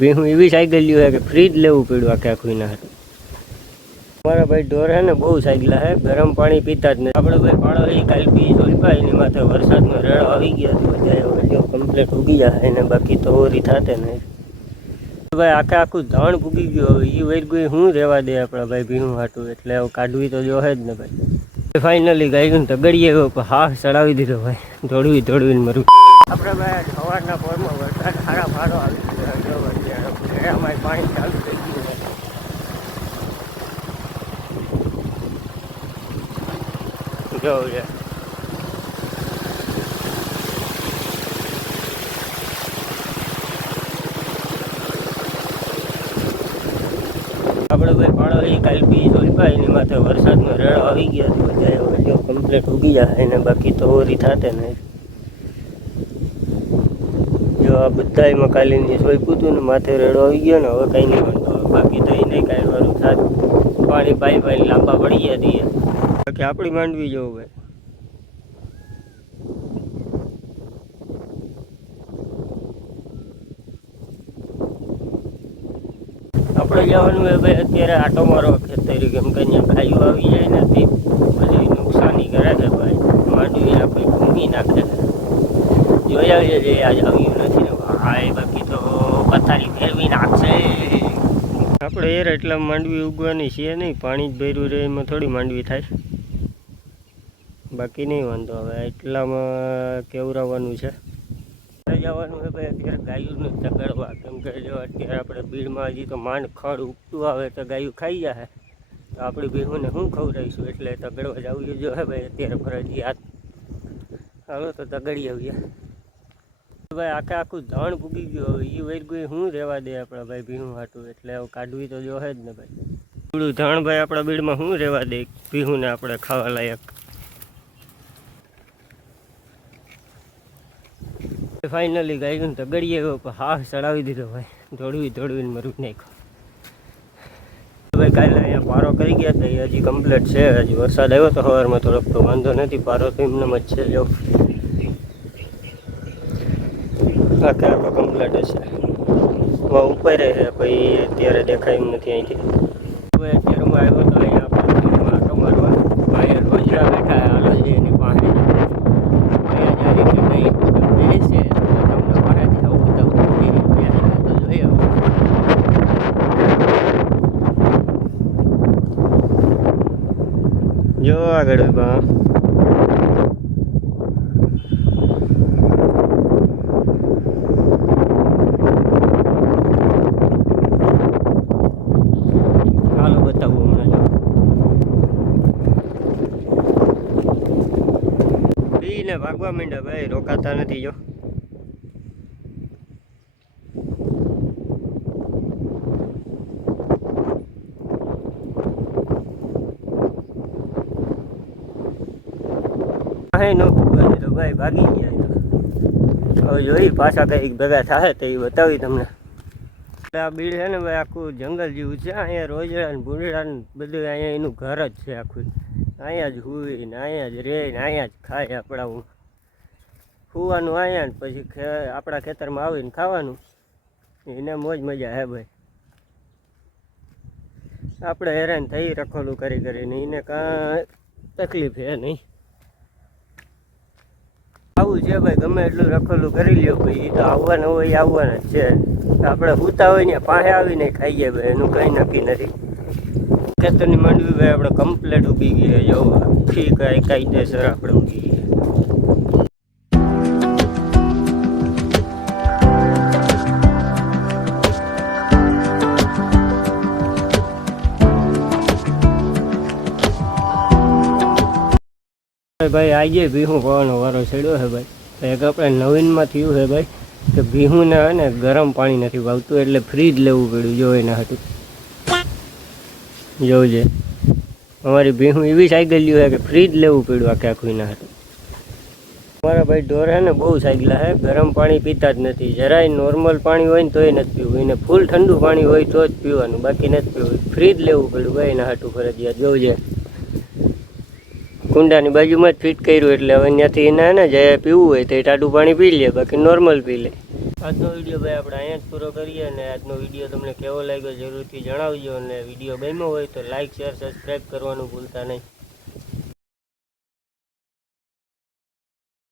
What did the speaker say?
ભીહું એવી સાયકલ લ્યું है कि फ्रीज लेવું પડ્યું આખે આખું ના હતું। हमारा भाई ढोर है ने बहुत साइकिल है, गरम पानी पीता ज नहीं। આપણે ભાઈ પાડો એ કાલ પી સોલપા એની માથે વરસાદનો રેડો આવી ગયો તો જાય હવે જો કમ્પ્લીટ ઉગી જાય એને બાકી તો ઓરી થાતે નહીં ભાઈ આખે આખું ધાણ પૂગી ગયું હવે એ વૈરગુઈ હું રહેવા દે આપણા ભાઈ ભીહું હાટું એટલે હવે કાઢવી તો જો હે જ ને ભાઈ। ફાઇનલી ગાયું તો ગળીએ હાફ ચડાવી દીધો ભાઈ દોડવીને મરું। આપણે ભાઈ સવારના પોરમાં વરસાદ સારા ફારો આવી ગયો અત્યારે અમારે પાણી ચાલુ થઈ ગયું જો છે। આપણે ભાઈ પાડો એ કાલ પી સોલપા એની માથે વરસાદનો રેડો આવી ગયો તો જાય હવે જો કમ્પ્લીટ ઉગી જાય એને બાકી તો ઓરી થાતે નહીં। જો આ બધા એમાં કાલીની સોઈપું હતું ને માથે રેડો આવી ગયો ને હવે કંઈ નહીં બનતો બાકી તો એ નહીં કાંઈ વારું થાત પાણી પાઈ લાંબા પડી ગયા દઈએ બાકી આપણી માંડવી જવું ભાઈ। આપણે જવાનું હોય ભાઈ અત્યારે આટો મારો ખેતરી કેમ કે અહીંયા ગાયો આવી જાય ને તે બધી નુકસાની કરે છે ભાઈ માંડવી આપણે ભૂંગી નાખે છે જોઈ આવીએ જે આજ આવ્યું નથી ને ભાઈ બાકી તો પથારી ફેરવી નાખશે। આપણે યાર એટલા માંડવી ઉગવાની છે નહીં પાણી જ ભર્યું રહે એમાં થોડી માંડવી થાય બાકી નહીં વાંધો હવે એટલામાં કેવરાવાનું છે જવાનું છે ભાઈ અત્યારે ગાયુંનું તગડવા કેમ કે જો અત્યારે આપણે બીડમાં હજી તો માંડ ખડ ઉગતું આવે તો ગાયું ખાઈ જાય તો આપણી ભીહુંને શું ખવડાવીશું એટલે તગડવા જવું જો હે ભાઈ અત્યારે ફરજિયાત હાલો તો તગડી આવીએ ભાઈ આખે આખું ધાણ પૂગી ગયું હવે એ વૈરગુઈ શું રહેવા દે આપણા ભાઈ ભીહું હાટું એટલે હવે કાઢવી તો જો હે જ ને ભાઈ થોડું ધાણ ભાઈ આપણા બીડમાં શું રહેવા દે ભીહુંને આપણે ખાવા લાયક। ફાઇનલી ગાયું તો ગળીએ હાફ ચડાવી દીધો ભાઈ દોડવીને મરું નાખ્યો ભાઈ કાલે અહીંયા પારો કરી ગયા હતા હજી કમ્પ્લીટ છે હજી વરસાદ આવ્યો તો સવારમાં થોડોક તો વાંધો નથી પારો તો એમને જ છે જો આખે આખો કમ્પ્લીટ હશે ઉપર રહે પછી અત્યારે દેખાય એમ નથી અહીંથી હવે અત્યારે હું આવ્યો તો અહીંયા આપણે આટો મારવા ભાઈ રોજડા બેઠા હાલો છે એની પાસે જો આગળ હાલો બતાવું હમણાં જો બીને ભાગવા માંડ્યા ભાઈ રોકાતા નથી જો નો તો ભાઈ ભાગી ગયા હવે જોઈ પાછા કંઈક ભેગા થાય તો એ બતાવી તમને। આ બીડ છે ને ભાઈ આખું જંગલ જેવું છે અહીંયા રોજડા ને ભૂંડડા ને બધું અહીંયા એનું ઘર જ છે આખું અહીંયા જ હુઈ ને અહીંયા જ રહે ને અહીંયા જ ખાય આપણા સુવાનું અહીંયા ને પછી આપણા ખેતરમાં આવીને ખાવાનું એને મોજ મજા હે ભાઈ। આપણે હેરાન થઈ રખોલું કરીને એને કાંઈ તકલીફ હે નહીં આવું છે ભાઈ ગમે એટલું રખોલું કરી લ્યો ભાઈ એ તો આવવાના હોય આવવાના જ છે આપણે સૂતા હોય ને પાસે આવીને ખાઈ જાય ભાઈ એનું કંઈ નક્કી નથી। ખેતરની માંડવી ભાઈ આપણે કમ્પ્લીટ ઉગી ગઈ જો આખી કાયદેસર આપણે ઉગી ગઈ। ભાઈ આજે ભીહું પાવાનો વારો ચડ્યો છે ભાઈ એક આપણે નવીનમાં થયું છે ભાઈ કે ભીહુંને હે ને ગરમ પાણી નથી ભાવતું એટલે ફ્રીજ લેવું પડ્યું જો એના હતું જોવું છે અમારી ભીહું એવી સાયકલ લ્યું છે કે ફ્રીજ લેવું પડ્યું આખે આખું એના હતું। અમારા ભાઈ ઢોર છે ને બહુ સાયકલ છે ગરમ પાણી પીતા જ નથી જરાય નોર્મલ પાણી હોય ને તોય નથી પીવું એને ફૂલ ઠંડુ પાણી હોય તો જ પીવાનું બાકી નથી પીવું ફ્રીજ લેવું પડ્યું ભાઈ એના હતું ફરજિયાત જોવું છે કુંડાની બાજુમાં જ ફિટ કર્યું એટલે હવે ત્યાંથી એને ને જે પીવું હોય તો ટાઢું પાણી પી લે બાકી નોર્મલ પી લે। આજનો વિડીયો ભાઈ આપણે અહીંયા જ પૂરો કરીએ, અને આજનો વિડીયો તમને કેવો લાગ્યો જરૂરથી જણાવજો, અને વિડીયો ગમ્યો હોય તો લાઇક શેર સબસ્ક્રાઈબ કરવાનું ભૂલતા નહીં.